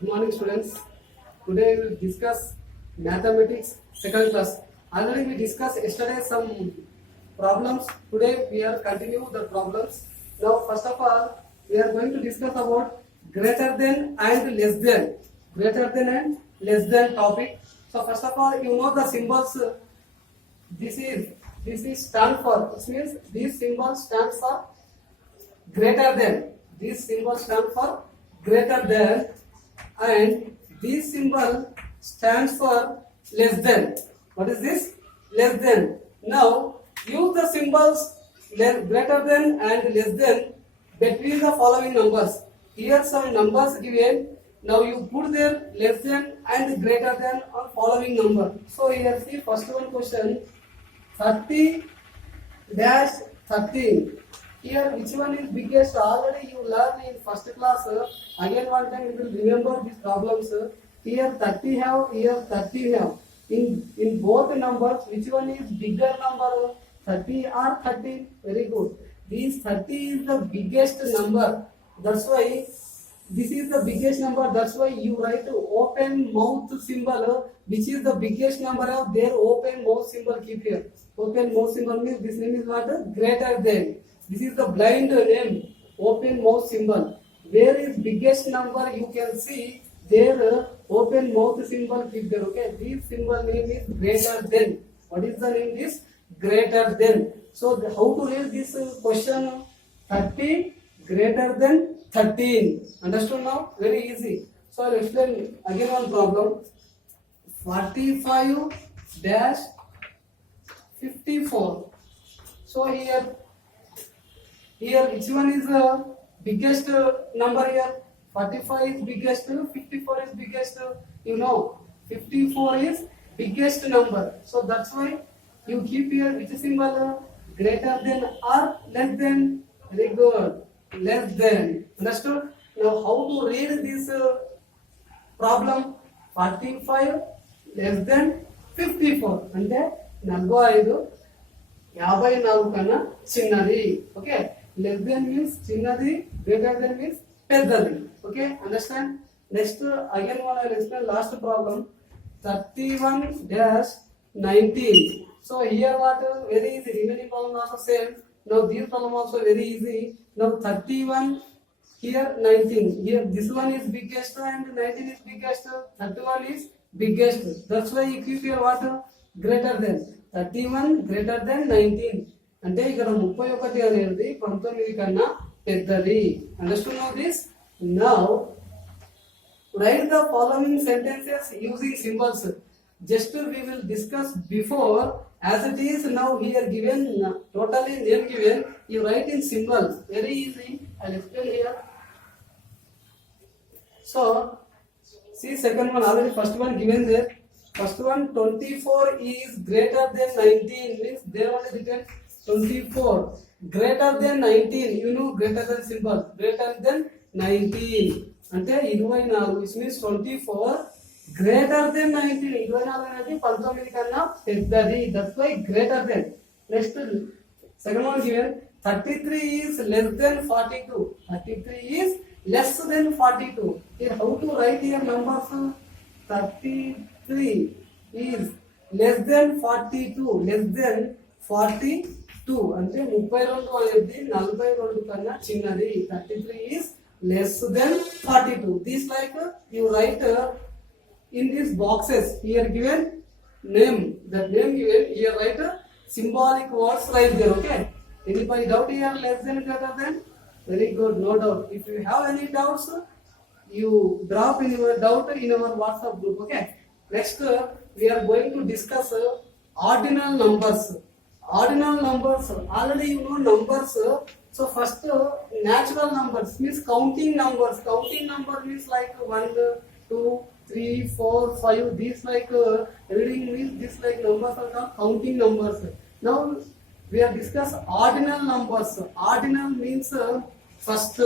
Good morning, students. Today we will discuss mathematics second class. Already we discussed yesterday some problems. Today we are continue the problems. Now, first of all, we are going to discuss about greater than and less than. Greater than and less than topic. So first of all, you know the symbols. This is stand for. It means these symbols stand for greater than. These symbols stand for greater than, and this symbol stands for less than. What is this? Less than. Now use the symbols greater than and less than between the following numbers. Here some numbers given. Now you put there less than and greater than on following number. So here see first one question, 30 dash 13. Here which one is biggest? Already you learn in first class. Again one time you will remember these problems. Here 30 have, here 30 have. In both numbers, which one is bigger number? 30 or 13? Very good. This 30 is the biggest number. That's why this is the biggest number. That's why you write open mouth symbol. Which is the biggest number of their open mouth symbol? Keep here. Open mouth symbol means this name is what? Greater than. This is the blind name. Open mouth symbol. Where is biggest number? You can see there. Open mouth symbol keep there. Okay. This symbol name is greater than. What is the name? This greater than. So how to read this question? 30 greater than 13. Understood now? Very easy. So I'll explain again one problem. 45 dash 54. So here which one is the biggest number here? 45 is biggest, 54 is biggest. You know, 54 is biggest number. So that's why you keep here which symbol? Greater than or less than? Very good. Less than. Understood? Now how to read this problem? 45 less than 54. అంటే 45 54 కన్నా చిన్నది. Okay. Less than means చిన్నది, greater than means పెద్దది. Okay, understand? Next again one I will explain last problem. 31 dash 19. So here what? Very easy. Remaining problem also same. Now this problem also very easy. Now 31 here 19. Here this one is biggest and 19 is biggest. 31 is biggest. That's why you keep here what? Greater than. 31 greater than 19. అంటే ఇక్కడ 31 అనేది 19 కన్నా పెద్దది. Understood now this? Now write the following sentences using symbols. Just we will discuss before as it is now here given totally name given. You write in symbols. Very easy. I'll explain here. So see second one already first one given there. First one 24 is greater than 19 means there only written 24 greater than 19. You know greater than symbol. Greater than 19 అంటే 24 which means 24 greater than 19. 24 అనేది 19 కన్నా పెద్దది. That's why greater than. Next second one given 33 is less than 42. 33 is less than 42. Here how to write here numbers? 33 is less than 42. Less than 42 అంటే 32 అనేది 42 కన్నా చిన్నది. 33 is less than 42. This like you write in these boxes. Here given name. That name given here write symbolic words right there. Okay. Anybody doubt here? Less than greater than? Very good. No doubt. If you have any doubts, you drop in your doubt in our WhatsApp group. Okay. Next we are going to discuss ordinal numbers. Ordinal numbers. Already you know numbers. So first natural numbers means counting numbers. Counting number means like 1, 2, 3, 4, 5. These like reading means this like numbers are called counting numbers. Now we are discuss ordinal numbers. Ordinal means first,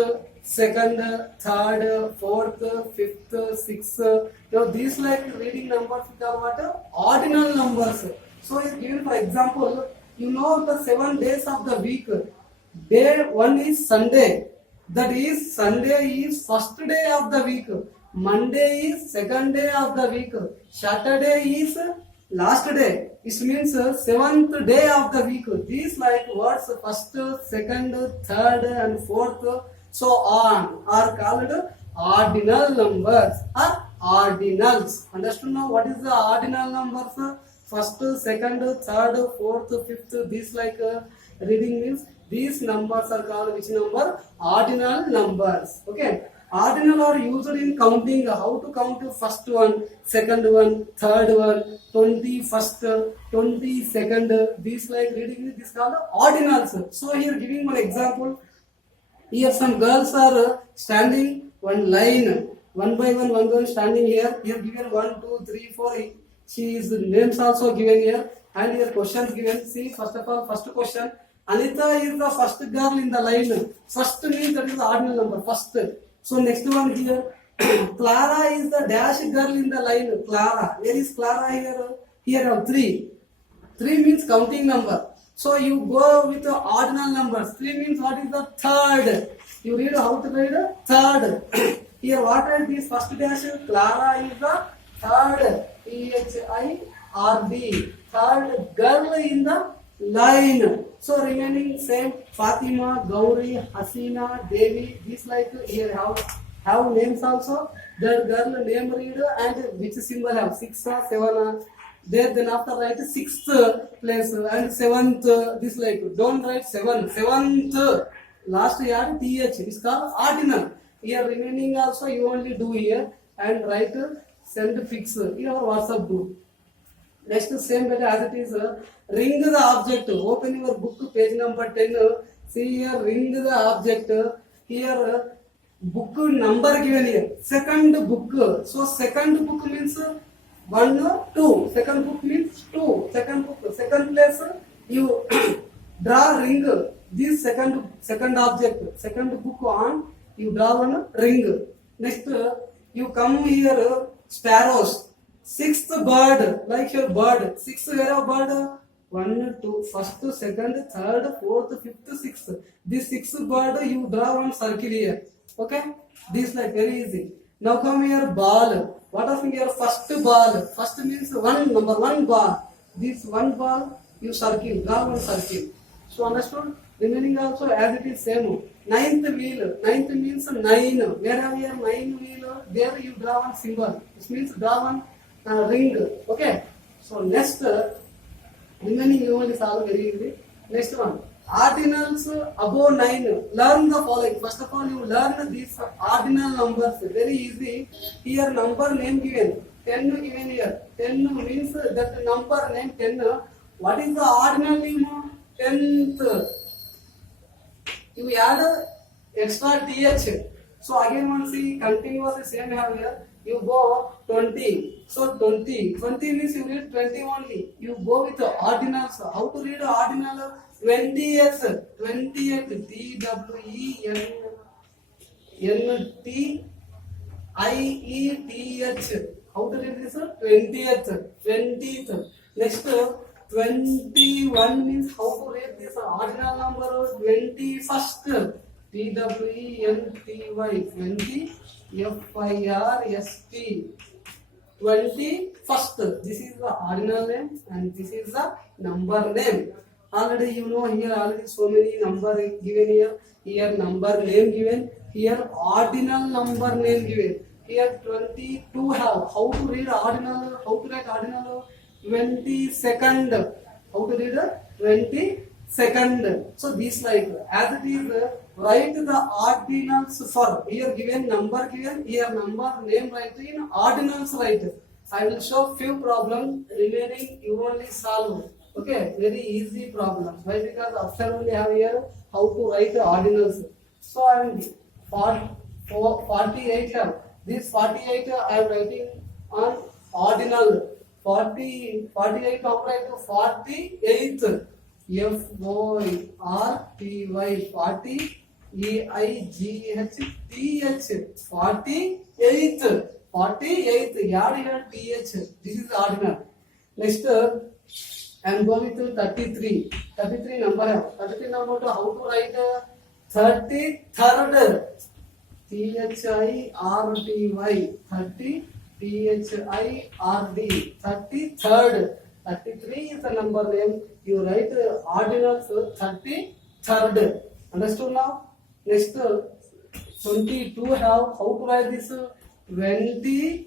second, third, fourth, fifth, sixth. Now these like reading numbers are what? Ordinal numbers. So given for example, you know the 7 days of the week. Day 1 is Sunday. That is Sunday is first day of the week. Monday is second day of the week. Saturday is last day. It means seventh day of the week. These like words first, second, third, and fourth, so on are called ordinal numbers or ordinals. Understood now what is the ordinal numbers? First, second, third, fourth, fifth. These like reading means these numbers are called which number? Ordinal numbers. Okay. Ordinal are used in counting. How to count first one, second one, third one, 21st, 22nd. These like reading this called ordinals. So here giving one example. Here some girls are standing one line, one by one standing here. Here given 1, 2, 3, 4. She is names also given here and here questions given. See first of all first question. Anita is the first girl in the line. First means that is the ordinal number. First. So next one here. Clara is the dash girl in the line. Clara. Where is Clara here? Here are 3. 3 means counting number. So you go with the ordinal numbers. 3 means what is the third? You read how to read third. Here what are these first dash? Clara is the third. Third. Third girl in the line. So remaining same Fatima, Gauri, Hasina, Devi. These like here have names also. That girl name read and which symbol have 6 or 7. There then after write 6th place and 7th. This like don't write 7. 7th last add th. It's called ordinal. Here remaining also you only do here and write send fix in our WhatsApp group. Next same way as it is ring the object. Open your book page number 10. See here ring the object. Here book number given here. Second book. So second book means 1, 2. Second book means 2. Second book. Second place you draw ring. This second object. Second book on you draw one ring. Next you come here sparrows. 6th bird, like your bird. 6th where of bird? 1, 2, first, second, third, fourth, fifth, 6th. This 6th bird you draw one circle here. Okay? This like very easy. Now come here ball. What is your first ball? First means number 1 ball. This 1 ball you circle, draw one circle. So understood? Remaining also as it is same. 9th wheel. 9th means 9. Where have your 9 wheel? There you draw one symbol. This means draw one ring. Okay. So next remaining you only solve very easy. Next one. Ordinals above 9. Learn the following. First of all, you learn these ordinal numbers. Very easy. Here number name given. 10 given here. 10 means that number name 10. What is the ordinal name? 10th. You add extra th. So again one see continuously same have here. You go 20. So 20. 20 means you read 20 only. You go with the ordinals. How to read ordinal? 20th. 20th. TWENTIETH. How to read this? 20th. 20th. Next 21 means how to read this ordinal number? 21st. TWENTY. 20. FIRST. 21st. This is the ordinal name and this is the number name. Already you know here already so many number given here. Here number name given. Here ordinal number name given. Here 22 have. How to read ordinal? How to write ordinal? 22nd. How to read 22nd. So this like as it is write the ordinals for here given number given here number name write in ordinals write. I will show few problems remaining you only solve. Okay, very easy problems. Why? Because after only have here how to write the ordinals. So I am 48 have. This 48 I am writing on ordinal. 48 upright to 48th. FORTY 40 EIGHTH 48th. 48th. Add here TH. This is ordinal. Next I am going to 33. 33 number. 33 number to how to write 33rd. THIRTY 30 THIRD 33rd. 33 is the number name. You write ordinals 33rd. Understood now? Next 22 have how to write this 22nd.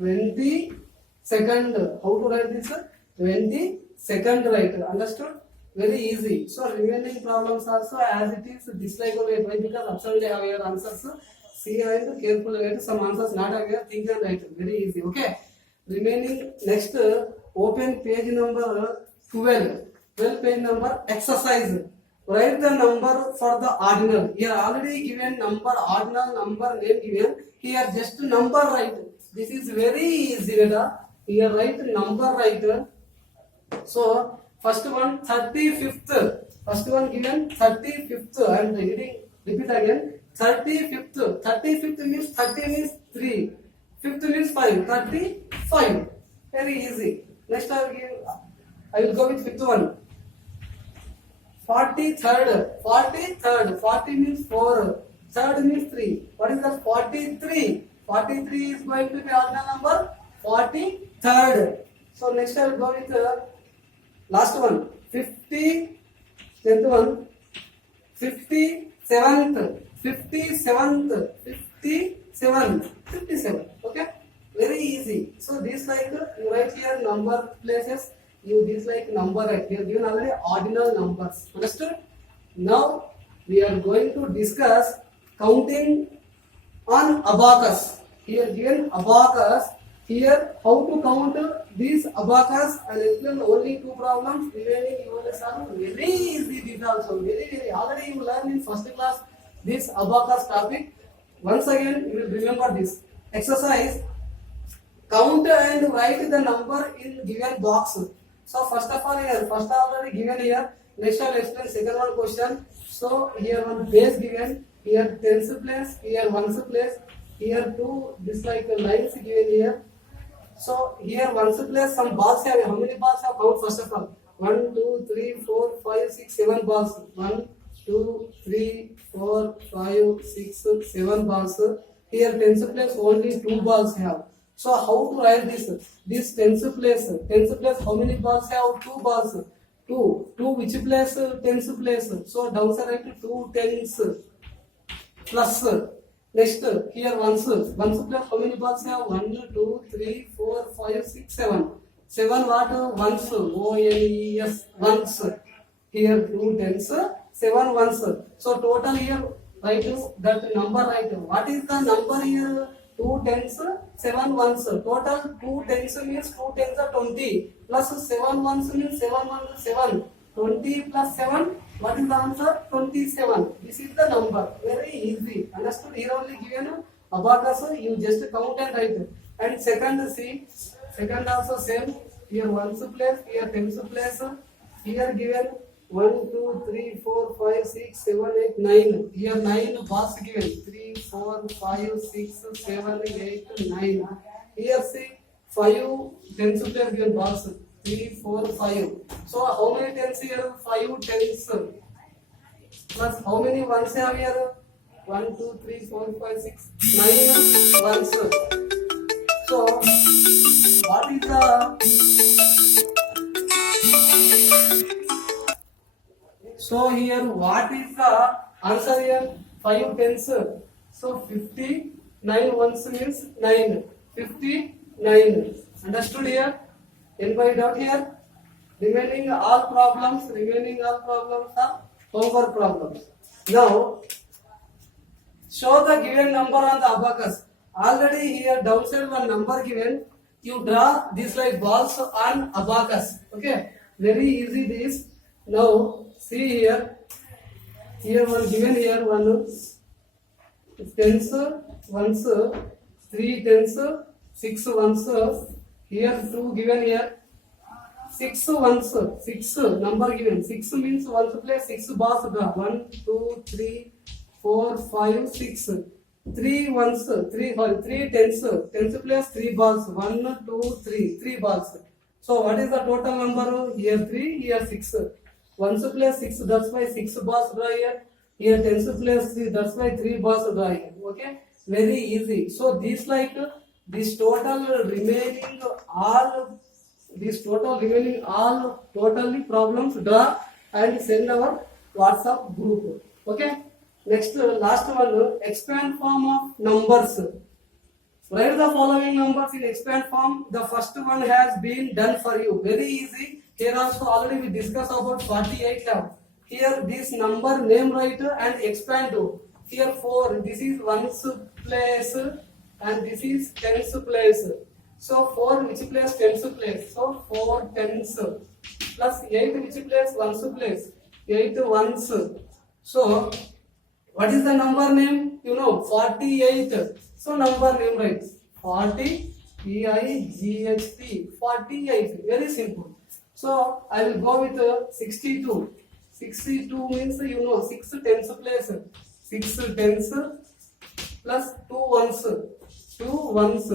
22nd. How to write this 22nd, right? Understood? Very easy. So remaining problems also as it is dislike only. Why? Because absolutely have your answers. See and carefully write. Some answers not have your think and write. Very easy. Okay. Remaining next open page number 12. 12 page number exercise. Write the number for the ordinal. Here already given number, ordinal number name given. Here just number write. This is very easy. Here write number write. So first one 35th. First one given 35th. I am reading. Repeat again. 35th. 35th means 30 means 3. 5th means 5. 35. Very easy. Next I will go with 5th one. 43rd. 43rd. 40 means 4. Third means 3. What is that? 43. 43 is going to be ordinal number 43rd. So next I will go with last one. 50. 10th one. 57th. 57th. 57th. 57. Okay. Very easy. So this like you write here number places. You this like number right here given already ordinal numbers. Understood? Now we are going to discuss counting on abacus. Here given abacus. Here how to count these abacus and explain only 2 problems. Remaining you will solve very easy. These also very already you learned in first class this abacus topic. Once again you will remember this exercise. Count and write the number in given box. So first of all here, first already given here. Next I will explain second one question. So here one base given, here tens place, here ones place, here 2 this like lines given here. So here ones place some balls have. How many balls have count first of all? 1, 2, 3, 4, 5, 6, 7 balls. 1, 2, 3, 4, 5, 6, 7 balls. Here tens place only 2 balls have. So how to write this? This tens place how many balls have? 2 balls. 2 which place? Tens place. So downside write 2 tens plus. Next here ones place how many balls have? 1, 2, 3, 4, 5, 6, 7. 7 what? Ones. ONES ones. Here 2 tens, 7 ones. So total here write that number write. What is the number here? 2 tens, 7 ones. Total 2 tens means 2 tens are 20. Plus 7 ones means 7 ones 7. 20 plus 7. What is the answer? 27. This is the number. Very easy. Understood? Here only given abacus. You just count and write. And second see. Second also same. Here ones place. Here tens place. Here given 1, 2, 3, 4, 5, 6, 7, 8, 9. Here 9 balls given. 3, 4, 5, 6, 7, 8, 9. Here see 5 tens place given balls. 3, 4, 5. So how many tens here? 5 tens. Plus how many ones have here? 1, 2, 3, 4, 5, 6, 9 ones. So what is the So here what is the answer here? 5 tens. So 59 ones means 9. 59. Understood here? Anybody doubt here? Remaining all problems are homework problems. Now show the given number on the abacus. Already here downside one number given. You draw this like balls on abacus. Okay, very easy this. Now see here. Here one given here one tens, ones, 3 tens, 6 ones. Here 2 given here. 6 ones, 6 number given. 6 means ones place 6 balls. 1, 2, 3, 4, 5, 6. 3 ones, 3 tens. Tens place 3 balls. 1, 2, 3. 3 balls. So what is the total number? Here 3, here 6. Ones place 6. That's why 6 balls here. Here tens place 3, that's why 3 bars drawing. Okay, very easy. So this like this total remaining all totally problems draw and send our WhatsApp group. Okay. Next last one, expand form of numbers. Write the following numbers in expand form. The first one has been done for you. Very easy. Here also already we discussed about 48 have. Here this number name write and expand to. Here 4. This is ones place and this is tens place. So 4 which place? Tens place. So 4 tens plus 8 which place? Ones place. 8 ones. So what is the number name? You know 48. So number name right. 40 EIGHT 48. Very simple. So I will go with 62. 62 means you know 6 tens place. 6 tens plus 2 ones. 2 ones.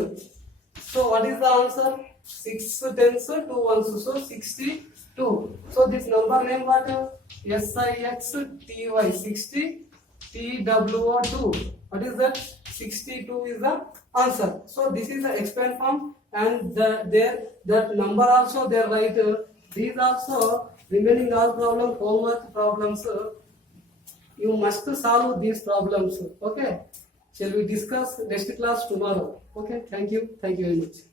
So what is the answer? 6 tens 2 ones. So 62. So this number name what? SIXTY 60 TWO2. What is that? 62 is the answer. So this is the expand form and that number also they write. These also remaining all problem homework problems. You must solve these problems. Okay. Shall we discuss next class tomorrow? Okay. Thank you. Thank you very much.